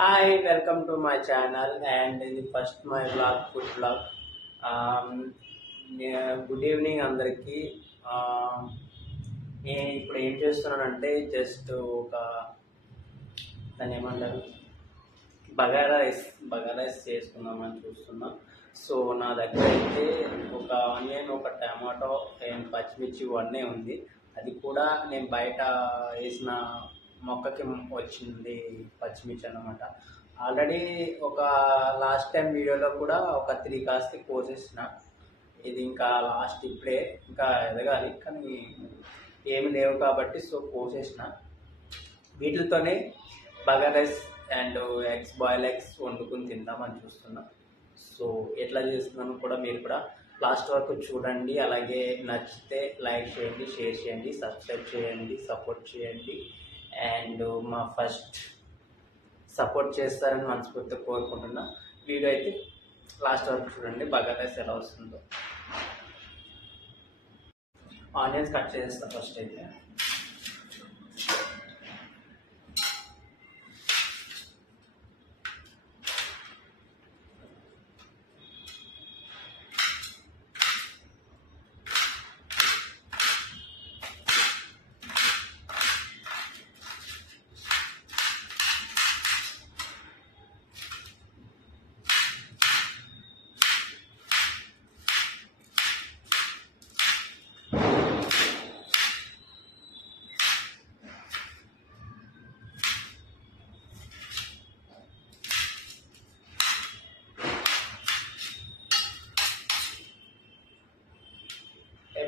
Hi welcome to my channel and ఇది first my blog food blog. Good evening అందరికీ. నేను ఇప్పుడు ఏం చేస్తున్నానంటే జస్ట్ ఒక దాన్ని ఏమంటారు బగారా రైస్ చేసుకుందామని చూస్తున్నా. సో నా దగ్గర అయితే ఒక ఆనియన్, ఒక టమాటో అండ్ పచ్చిమిర్చి ఇవన్నీ ఉంది. అది కూడా నేను బయట వేసిన మొక్కకి వచ్చింది పచ్చిమిర్చి అన్నమాట. ఆల్రెడీ ఒక లాస్ట్ టైం వీడియోలో కూడా ఒక 3 కాస్త కోసేసిన. ఇది ఇంకా లాస్ట్ ఇప్పుడే ఇంకా ఎదగాలి, కానీ ఏమి లేవు కాబట్టి సో కోసేసిన. వీటితోనే bagara rice and boil eggs వండుకుని తిందామని చూస్తున్నా. సో ఎట్లా చేస్తున్నాను కూడా మీరు కూడా లాస్ట్ వరకు చూడండి. అలాగే నచ్చితే లైక్ చేయండి, షేర్ చేయండి, సబ్స్క్రైబ్ చేయండి, సపోర్ట్ చేయండి. అండ్ మా ఫస్ట్ సపోర్ట్ చేస్తారని మనస్ఫూర్తిగా కోరుకుంటున్నా. వీడియో అయితే లాస్ట్ వరకు చూడండి, బగారా రైస్ ఎలా వస్తుందో. ఆనియన్స్ కట్ చేస్తా ఫస్ట్ అయితే.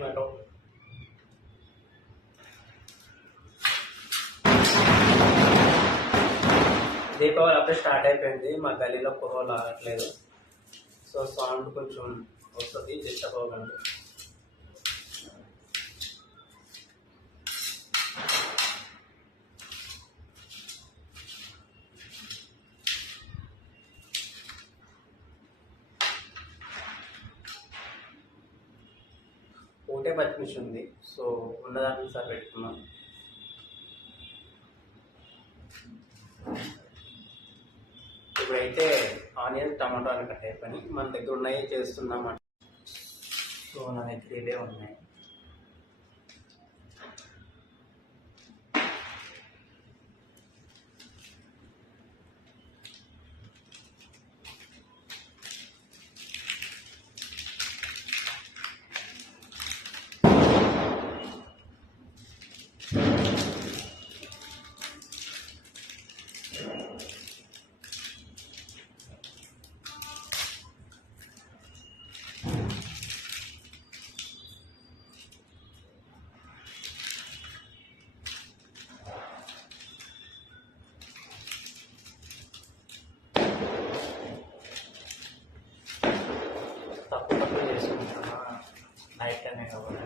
టమాటో దీపావళి అప్పుడే స్టార్ట్ అయిపోయింది. మా గల్లీలో కుర్రోలు ఆగట్లేదు. సో సౌండ్ కొంచెం వస్తుంది, డిస్టర్బ్ అవ్వకండి. ఒకటే పచ్చిమిర్చి ఉంది, సో ఉన్నదాన్ని సార్ పెట్టుకున్నాం. ఇప్పుడైతే ఆనియన్, టమాటో అని కట్ అయిపోయి మన దగ్గర ఉన్నాయి చేస్తున్నాం. సో నా దగ్గర ఇదే ఉన్నాయి. తక్కువ చేసుకుంటున్నా, నైట్ టైమే కాబట్టి.